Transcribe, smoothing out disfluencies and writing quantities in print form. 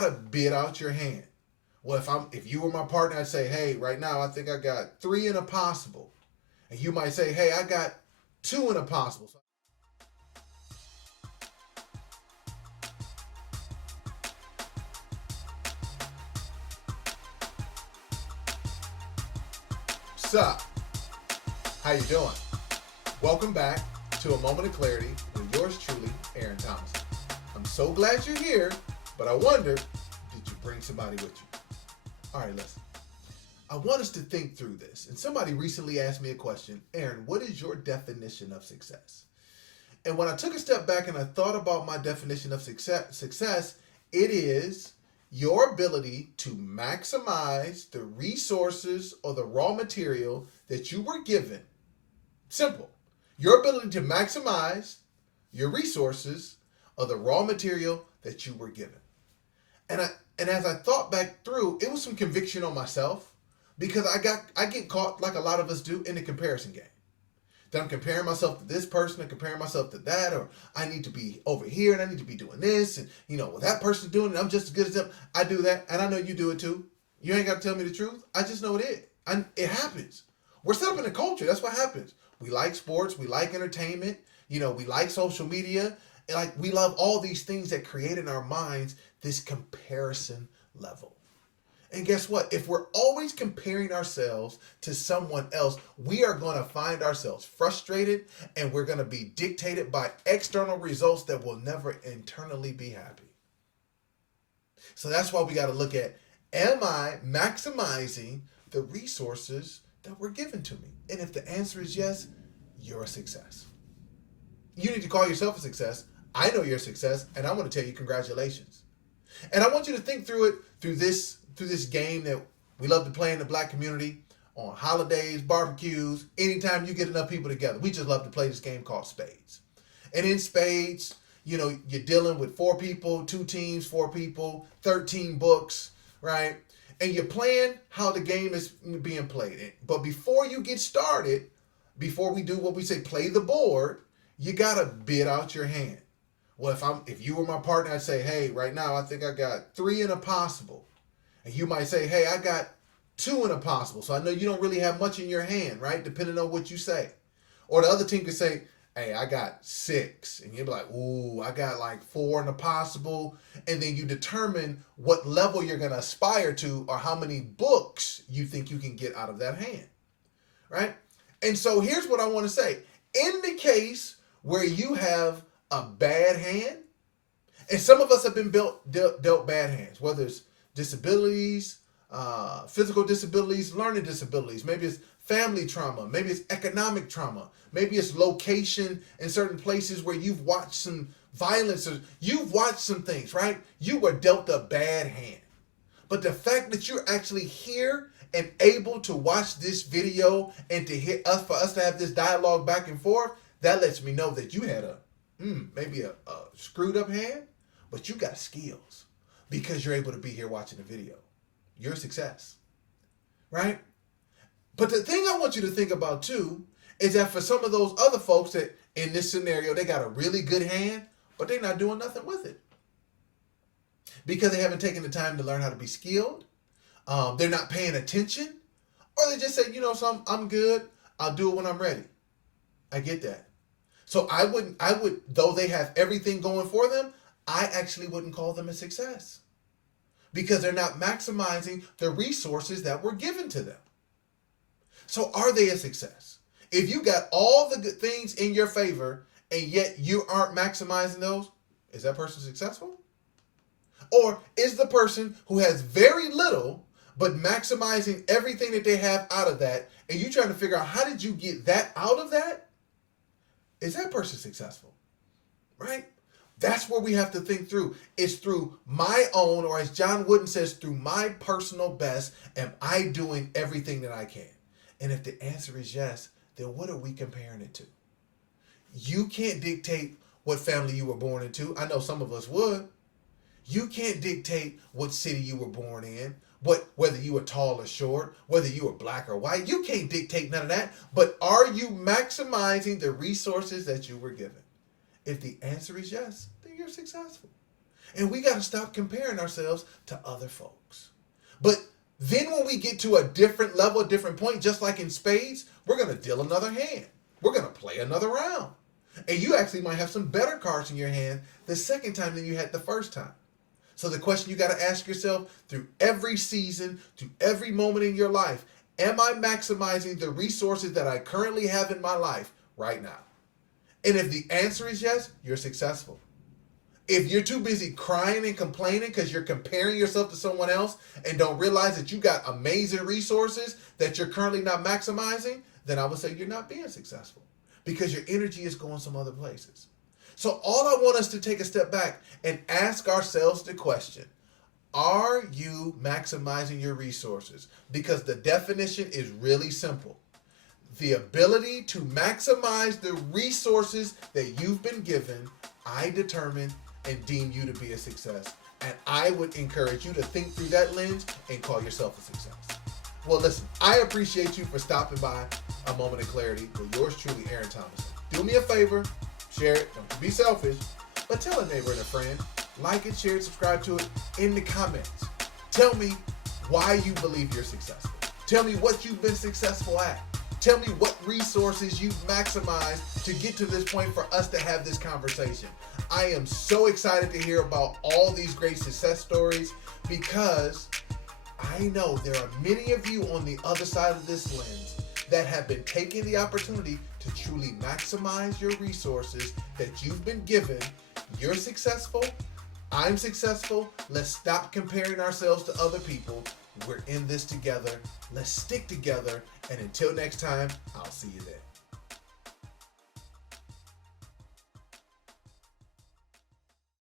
gotta bid out your hand. Well, if you were my partner, I'd say, hey, right now I think I got three in a possible. And you might say, hey, I got two in a possible. Sup? How you doing? Welcome back to A Moment of Clarity with yours truly, Aaron Thomas. I'm so glad you're here, but I wonder, did you bring somebody with you? All right, listen. I want us to think through this. And somebody recently asked me a question, Aaron, what is your definition of success? And when I took a step back and I thought about my definition of success, it is your ability to maximize the resources or the raw material that you were given. Simple. Your ability to maximize your resources or the raw material that you were given. And as I thought back through, it was some conviction on myself because I get caught like a lot of us do in the comparison game. That I'm comparing myself to this person and comparing myself to that, or I need to be over here and I need to be doing this, and well, that person's doing it, I'm just as good as them. I do that, and I know you do it too. You ain't got to tell me the truth. I just know it is. It happens. We're set up in a culture. That's what happens. We like sports. We like entertainment. We like social media. Like we love all these things that create in our minds this comparison level. And guess what? If we're always comparing ourselves to someone else, we are going to find ourselves frustrated and we're going to be dictated by external results that will never internally be happy. So that's why we got to look at, am I maximizing the resources that were given to me? And if the answer is yes, you're a success. You need to call yourself a success. I know you're a success, and I want to tell you congratulations. And I want you to think through it through this game that we love to play in the black community on holidays, barbecues, anytime you get enough people together. We just love to play this game called Spades. And in Spades, you're dealing with 4 people, 2 teams, 4 people, 13 books, right? And you're playing how the game is being played. But before you get started, before we do what we say, play the board, you gotta bid out your hand. Well, if you were my partner, I'd say, hey, right now I think I got 3 in a possible. And you might say, hey, I got 2 in a possible. So I know you don't really have much in your hand, right? Depending on what you say. Or the other team could say, hey, I got 6. And you'd be like, ooh, I got like 4 in a possible. And then you determine what level you're going to aspire to or how many books you think you can get out of that hand, right? And so here's what I want to say. In the case where you have a bad hand, and some of us have been dealt bad hands, whether it's disabilities, physical disabilities, learning disabilities. Maybe it's family trauma. Maybe it's economic trauma. Maybe it's location in certain places where you've watched some violence or you've watched some things, right? You were dealt a bad hand. But the fact that you're actually here and able to watch this video and to hear us, for us to have this dialogue back and forth, that lets me know that you had maybe a screwed up hand, but you got skills because you're able to be here watching the video. You're a success, right? But the thing I want you to think about too is that for some of those other folks that in this scenario, they got a really good hand, but they're not doing nothing with it because they haven't taken the time to learn how to be skilled. They're not paying attention, or they just say, so I'm good. I'll do it when I'm ready. I get that. So I would, though they have everything going for them, I actually wouldn't call them a success because they're not maximizing the resources that were given to them. So are they a success? If you got all the good things in your favor and yet you aren't maximizing those, is that person successful? Or is the person who has very little but maximizing everything that they have out of that, and you trying to figure out how did you get that out of that? Is that person successful? Right? That's where we have to think through. It's through my own, or as John Wooden says, through my personal best, am I doing everything that I can? And if the answer is yes, then what are we comparing it to? You can't dictate what family you were born into. I know some of us would. You can't dictate what city you were born in, whether you were tall or short, whether you were black or white. You can't dictate none of that. But are you maximizing the resources that you were given? If the answer is yes, then you're successful. And we got to stop comparing ourselves to other folks. But then when we get to a different level, a different point, just like in spades, we're going to deal another hand. We're going to play another round. And you actually might have some better cards in your hand the second time than you had the first time. So the question you got to ask yourself through every season, through every moment in your life, am I maximizing the resources that I currently have in my life right now? And if the answer is yes, you're successful. If you're too busy crying and complaining because you're comparing yourself to someone else and don't realize that you got amazing resources that you're currently not maximizing, then I would say you're not being successful because your energy is going some other places. So all I want us to take a step back and ask ourselves the question, are you maximizing your resources? Because the definition is really simple. The ability to maximize the resources that you've been given, I determine and deem you to be a success. And I would encourage you to think through that lens and call yourself a success. Well, listen, I appreciate you for stopping by A Moment of Clarity with yours truly, Aaron Thomason. Do me a favor, share it, don't be selfish, but tell a neighbor and a friend, like it, share it, subscribe to it in the comments. Tell me why you believe you're successful. Tell me what you've been successful at. Tell me what resources you've maximized to get to this point for us to have this conversation. I am so excited to hear about all these great success stories because I know there are many of you on the other side of this lens that have been taking the opportunity to truly maximize your resources that you've been given. You're successful. I'm successful. Let's stop comparing ourselves to other people. We're in this together. Let's stick together. And until next time, I'll see you there.